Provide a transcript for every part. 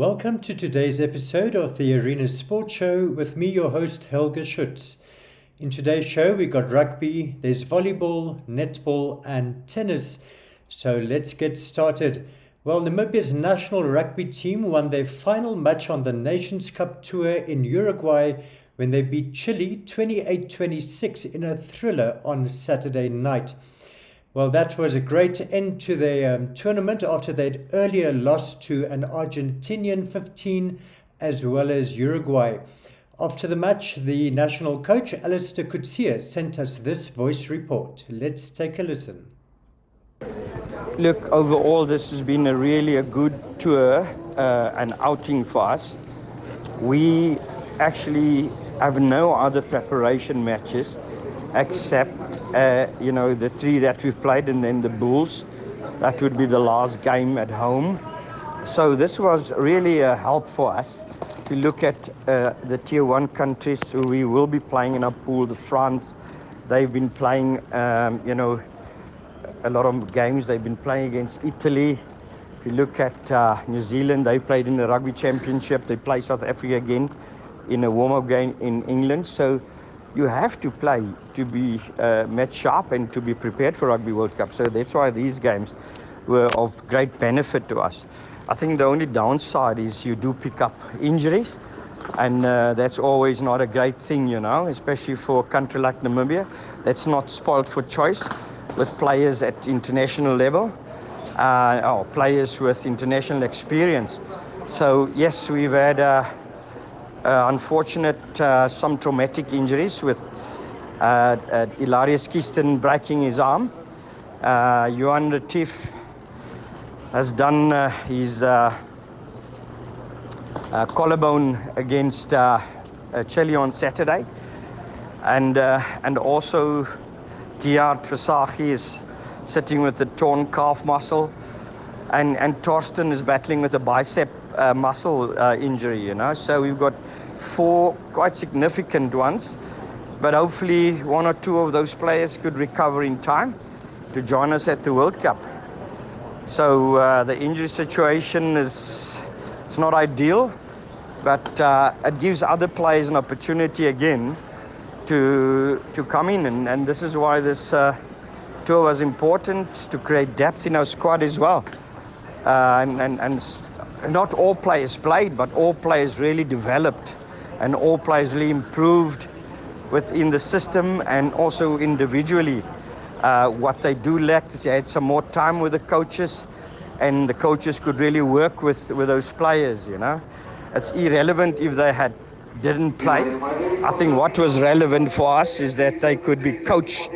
Welcome to today's episode of the Arena Sports Show with me, your host, Helge Schutz. In today's show, we got rugby, there's volleyball, netball, and tennis. So let's get started. Well, Namibia's national rugby team won their final match on the Nations Cup tour in Uruguay when they beat Chile 28-26 in a thriller on Saturday night. Well, that was a great end to their tournament after they'd earlier lost to an Argentinian 15 as well as Uruguay. After the match, the national coach, Alistair Coetzee, sent us this voice report. Let's take a listen. Look, overall, this has been a good tour and outing for us. We actually have no other preparation matches except the three that we've played, and then the Bulls. That would be the last game at home. So this was really a help for us. If you look at the tier 1 countries who we will be playing in our pool, the France, they've been playing a lot of games. They've been playing against Italy. If you look at New Zealand, they played in the Rugby Championship. They play South Africa again in a warm-up game in England. So you have to play to be match sharp and to be prepared for Rugby World Cup. So that's why these games were of great benefit to us. I think the only downside is you do pick up injuries, and that's always not a great thing, especially for a country like Namibia that's not spoiled for choice with players at international level or players with international experience. So yes, we've had unfortunate some traumatic injuries with Hilarius Keyston breaking his arm. Johan Retief has done his collarbone against Chile on Saturday, and also Gerard Versaghi is sitting with the torn calf muscle, and Torsten is battling with a bicep muscle injury, So we've got 4 quite significant ones, but hopefully 1 or 2 of those players could recover in time to join us at the World Cup. So the injury situation is not ideal, but it gives other players an opportunity again to come in, and this is why this tour was important, to create depth in our squad as well. And not all players played, but all players really developed, and all players really improved within the system and also individually. What they do lack is they had some more time with the coaches, and the coaches could really work with those players, It's irrelevant if they didn't play. I think what was relevant for us is that they could be coached,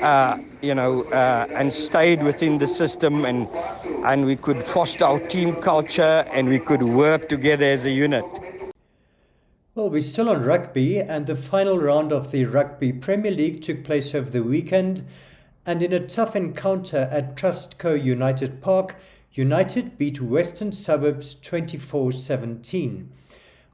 and stayed within the system, and we could foster our team culture, and we could work together as a unit. Well, we're still on rugby, and the final round of the Rugby Premier League took place over the weekend, and in a tough encounter at Trustco United Park, United beat Western Suburbs 24-17.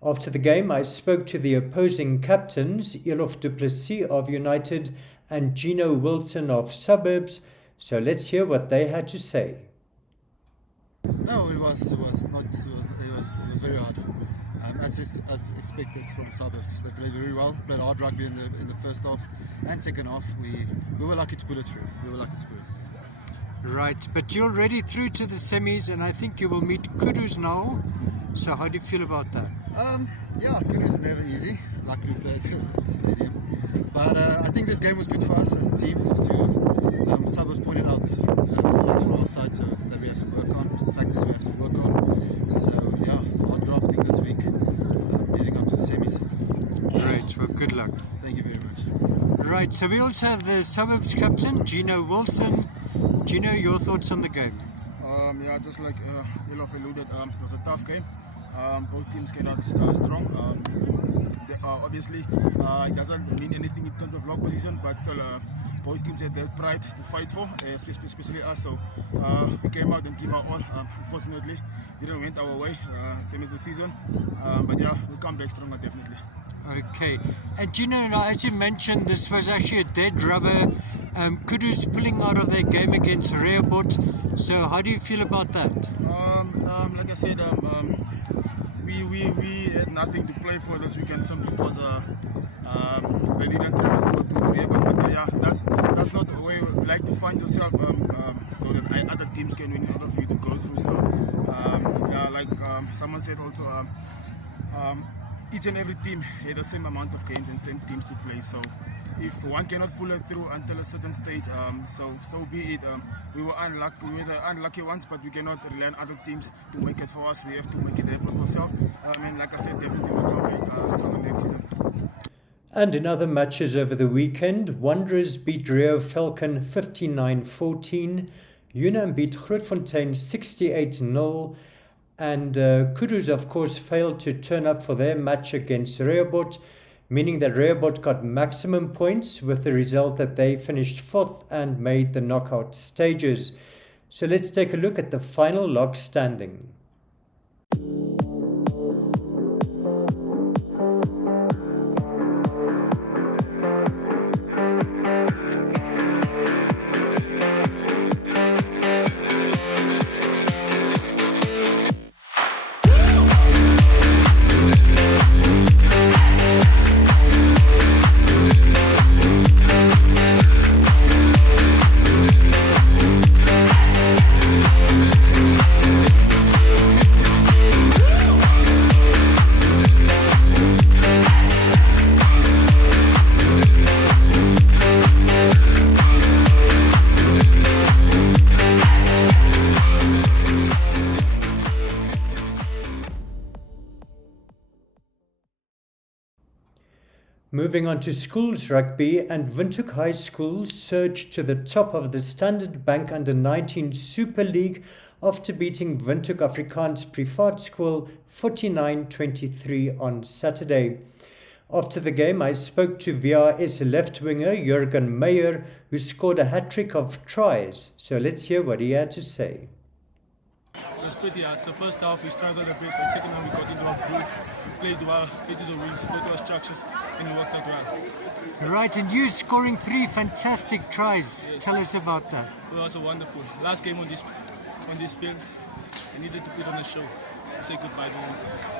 After the game, I spoke to the opposing captains, Elof du Plessis of United and Gino Wilson of Suburbs. So let's hear what they had to say. No, it was very hard. As expected from Suburbs, they played very well. Played hard rugby in the first half and second half. We were lucky to pull it through. Right, but you're already through to the semis, and I think you will meet Kudus now. So how do you feel about that? Kudus is never easy. Luckily we played at the stadium. But I think this game was good for us as a team. Suburbs pointed out mistakes from our side, so that we have to work on, factors we have to work on. So hard grafting this week, leading up to the semis. Great, well, good luck. Thank you very much. Right, so we also have the Suburbs captain, Gino Wilson. Gino, your thoughts on the game? Just like Elof alluded, it was a tough game. Both teams came out strong. Obviously, it doesn't mean anything in terms of log position, but still, both teams had their pride to fight for, especially us. So we came out and gave our all. Unfortunately, didn't went our way, same as the season. But we'll come back stronger, definitely. Okay, and Gino, as you mentioned, this was actually a dead rubber. Kudus pulling out of their game against Rehoboth. So how do you feel about that? Like I said, we had nothing to play for this weekend simply because they didn't travel to the Rebot. But yeah, that's not a way you like to find yourself, so that other teams can win in order for you to go through. So yeah, like someone said also, each and every team had the same amount of games and same teams to play. So if one cannot pull it through until a certain stage, so be it. We were unlucky. We were the unlucky ones, but we cannot rely on other teams to make it for us. We have to make it happen for ourselves. And like I said, definitely we'll come back stronger next season. And in other matches over the weekend, Wanderers beat Rio Falcon 59-14, Unam beat Grootfontein 68-0, and Kudus, of course, failed to turn up for their match against Rehoboth, meaning that Rehoboth got maximum points with the result that they finished 4th and made the knockout stages. So let's take a look at the final log standing. Moving on to schools rugby, and Windhoek High School surged to the top of the Standard Bank Under-19 Super League after beating Windhoek Afrikaans Privaat School 49-23 on Saturday. After the game, I spoke to VRS left winger Jurgen Meyer, who scored a hat-trick of tries. So let's hear what he had to say. It was pretty hard. So first half we struggled a bit, but second half we got into our groove, played well, played to the wings, got to our structures, and it worked out well. Right, and you scoring 3 fantastic tries. Yes. Tell us about that. It was a wonderful last game on this field. I needed to put on a show, to say goodbye to them.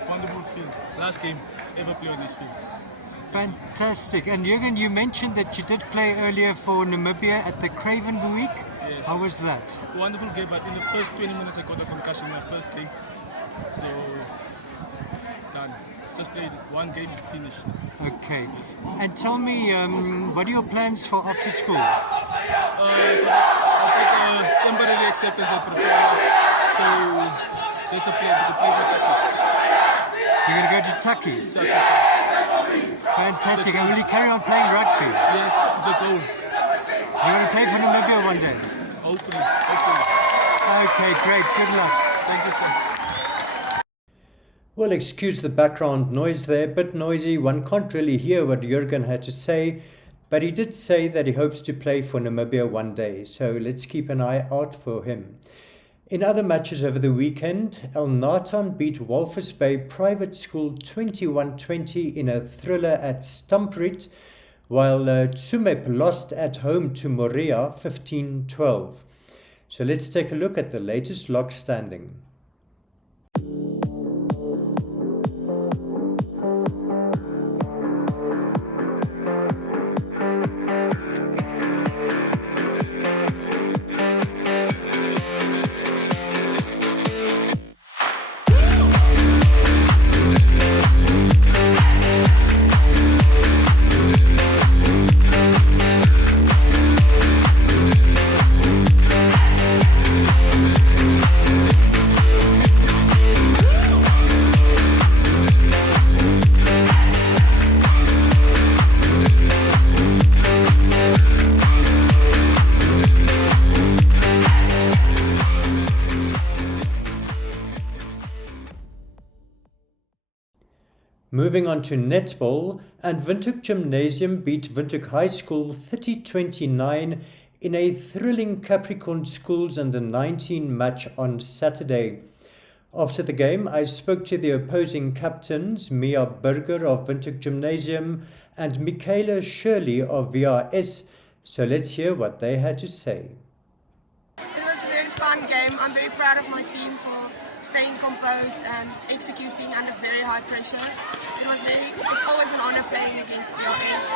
Wonderful field. Last game ever play on this field. Fantastic. And Jürgen, you mentioned that you did play earlier for Namibia at the Craven Week. Yes. How was that? Wonderful game, but in the first 20 minutes I got a concussion in my first game. So, done. Just played one game, finished. Okay. Yes. And tell me, what are your plans for after school? I got a temporary acceptance at Pretoria. So, there's the play for Turkish. You're going to go to Turkey? Fantastic. And will you carry on playing rugby? Yes, it's the goal. You're going to play for Namibia one day? Hopefully. Okay, great. Good luck. Thank you, sir. Well, excuse the background noise there, bit noisy. One can't really hear what Jurgen had to say, but he did say that he hopes to play for Namibia one day, so let's keep an eye out for him. In other matches over the weekend, El Nathan beat Walvis Bay Private School 21-20 in a thriller at Stampriet, while Tsumeb lost at home to Moria 15-12. So let's take a look at the latest log standing. Moving on to netball, and Windhoek Gymnasium beat Windhoek High School 30-29 in a thrilling Capricorn Schools Under-19 match on Saturday. After the game, I spoke to the opposing captains, Mia Burger of Windhoek Gymnasium and Michaela Shirley of VRS, so let's hear what they had to say. It was a really fun game. I'm very proud of my team for staying composed and executing under very high pressure. It's always an honor playing against VRS.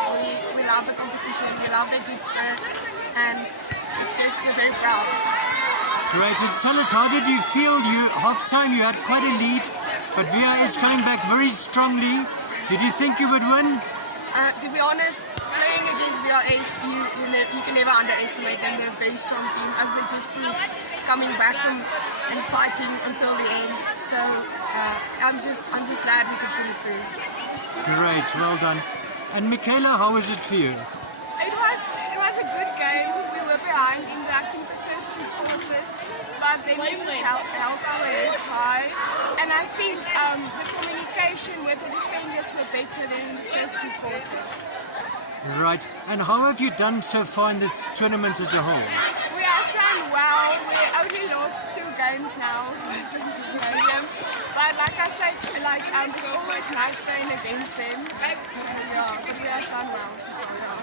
We love the competition, we love their good spirit, and we're very proud. Great. And tell us, how did you feel? Half-time you had quite a lead, but VRS coming back very strongly. Did you think you would win? To be honest, playing against VRS, you can never underestimate them. They're a very strong team, as they just proved coming back from and fighting until the end. So I'm just glad we could pull it through. Great, well done. And Michaela, how was it for you? It was a good game. We were behind in the first 2 quarters, but then we just held our heads high. And I think the communication with the defenders were better than in the first 2 quarters. Right. And how have you done so far in this tournament as a whole? We have done well. We only lost 2 games now. But like I said, it's always nice playing against them. So yeah, but we have done well so far.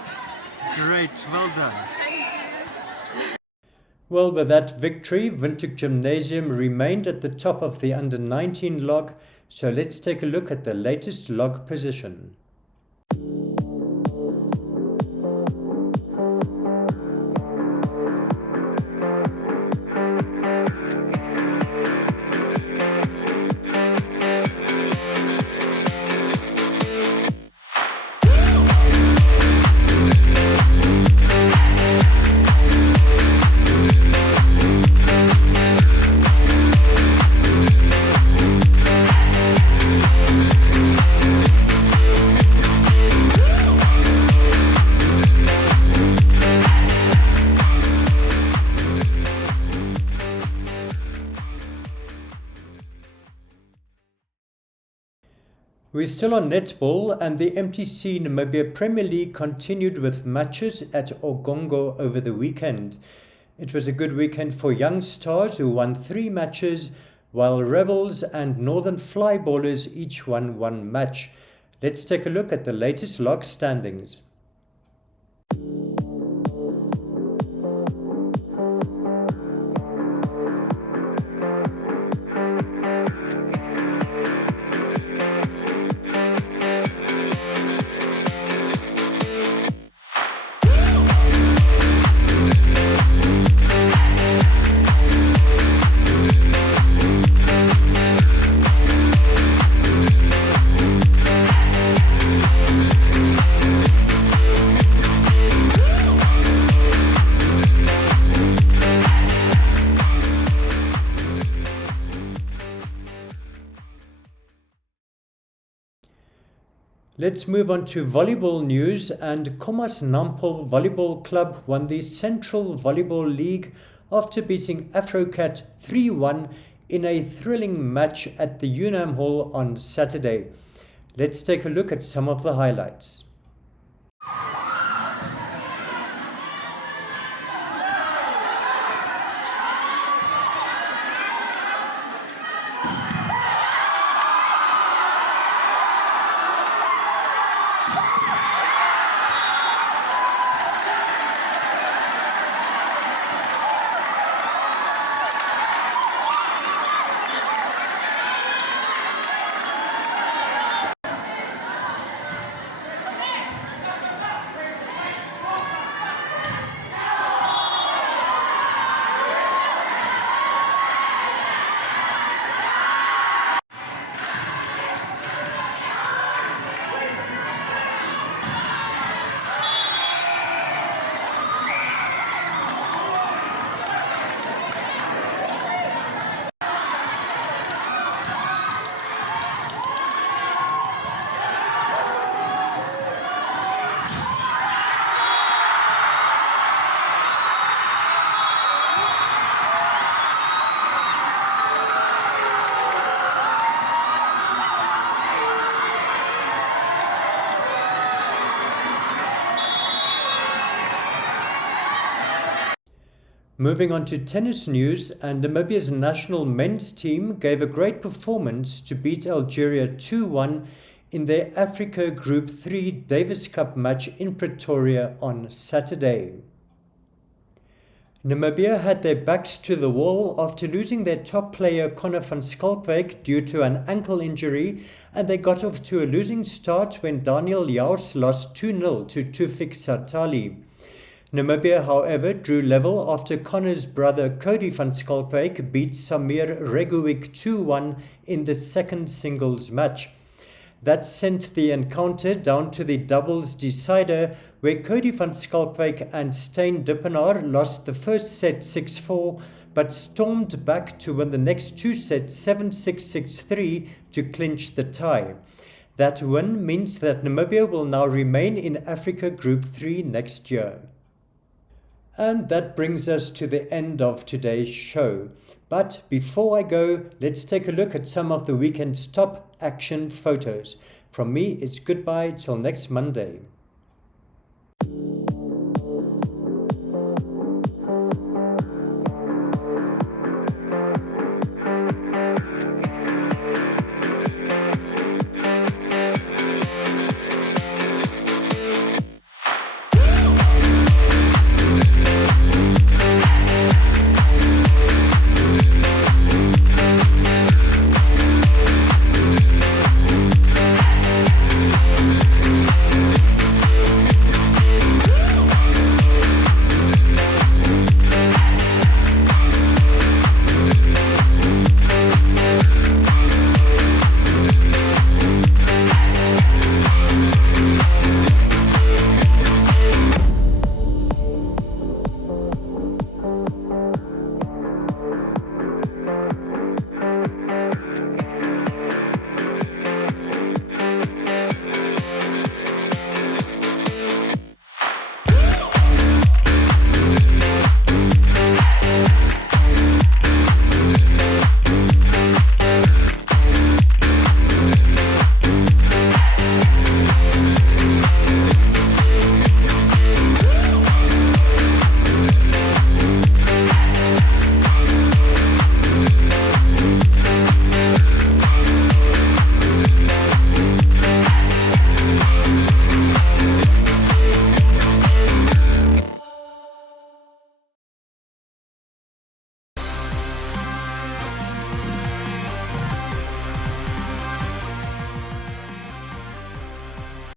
Yeah. Great, well done. Thank you. Well, with that victory, Windhoek Gymnasium remained at the top of the under-19 log. So let's take a look at the latest log position. We're still on netball, and the MTC Namibia Premier League continued with matches at Ogongo over the weekend. It was a good weekend for Young Stars, who won 3 matches, while Rebels and Northern Flyballers each won 1 match. Let's take a look at the latest log standings. Let's move on to volleyball news, and Khomas Nampol Volleyball Club won the Central Volleyball League after beating Afrocat 3-1 in a thrilling match at the Unam Hall on Saturday. Let's take a look at some of the highlights. Moving on to tennis news, and Namibia's national men's team gave a great performance to beat Algeria 2-1 in their Africa Group 3 Davis Cup match in Pretoria on Saturday. Namibia had their backs to the wall after losing their top player Connor van Schalkwyk due to an ankle injury, and they got off to a losing start when Daniel Jaus lost 2-0 to Tufik Sartali. Namibia, however, drew level after Connor's brother Cody van Schalkwyk beat Samir Reguic 2-1 in the second singles match. That sent the encounter down to the doubles decider, where Cody van Schalkwyk and Steyn Dippenaar lost the first set 6-4, but stormed back to win the next two sets 7-6, 6-3 to clinch the tie. That win means that Namibia will now remain in Africa Group 3 next year. And that brings us to the end of today's show. But before I go, let's take a look at some of the weekend's top action photos. From me, it's goodbye till next Monday.